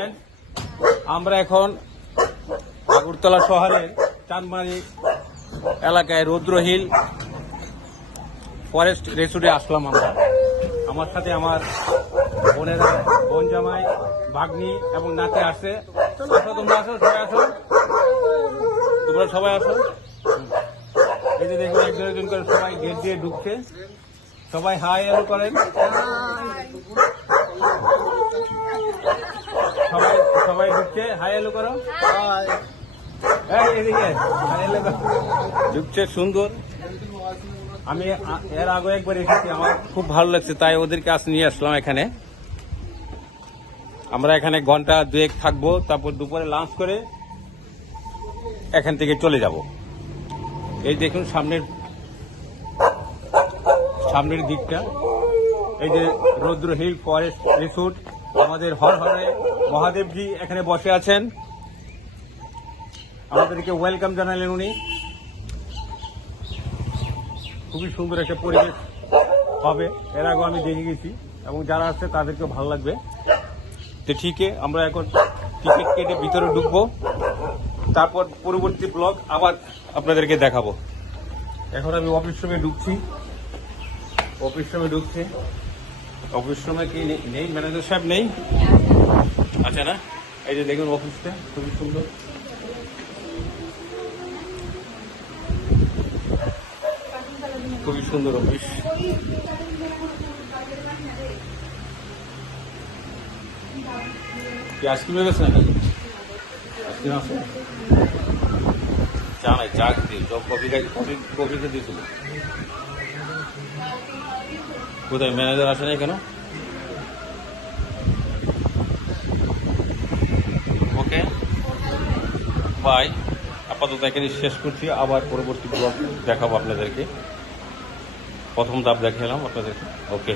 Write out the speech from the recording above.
Friend, আমরা এখন আগরতলা শহরের চাঁদমারি এলাকায় রৌদ্র হিল ফরেস্ট রিসোর্টে আসলাম। আমার সাথে আমার বোনেরা, বোন জামাই, ভাগ্নি এবং নাতি আসছে। তোমরা আসো, সবাই আসো, তোমরা সবাই আসো। এই যে দেখুন একজন একজন করে সবাই গেট দিয়ে ঢুকছে। সবাই হাই হ্যালো করেন। সবাই সবাই ঢুকছে, হাই হ্যালো করো। এদিকে হাই হ্যালো করো। ঢুকছে সুন্দর। আমি এর আগে একবার এসেছি, আমার খুব ভালো লাগছে, তাই ওদেরকে আজ নিয়ে আসলাম এখানে। আমরা এখানে ঘন্টা 2 থাকবো, তারপর দুপুরে লাঞ্চ করে এখান থেকে চলে যাব। এই দেখুন সামনের দিকটা, এই যে রৌদ্র হিল ফরেস্ট রিসোর্ট। আমাদের হর হরে মহাদেবজি এখানে বসে আছেন, আমাদেরকে ওয়েলকাম জানালেন উনি। খুবই সুন্দর একটা পরিবেশ হবে, এর আগেও আমি দেখে গেছি এবং যারা আসছে তাদেরকেও ভালো লাগবে। তো ঠিক আমরা এখন টিকিট কেটে ভিতরে ঢুকবো, তারপর পরবর্তী ব্লগ আবার আপনাদেরকে দেখাবো। এখন আমি অফিস রুমে ঢুকছি। অফিস রুমে কি নেই? ম্যানেজার সাহেব নেই? আচ্ছা না, এই যে দেখুন অফিসটা খুবই সুন্দর। খুবই সুন্দর অফিস। কি আইসক্রিম গেছে নাকি? আইসক্রিম আছে? চা নাই, চা খেতে সব কফি খেতে দিয়েছিল। কোথায় ম্যানেজার আসে নাই কেন? ওকে বাই, আপাতত এখানে শেষ করছি। আবার পরবর্তী ব্লগ দেখাবো আপনাদেরকে। প্রথম ধাপ দেখালাম আপনাদেরকে। ওকে।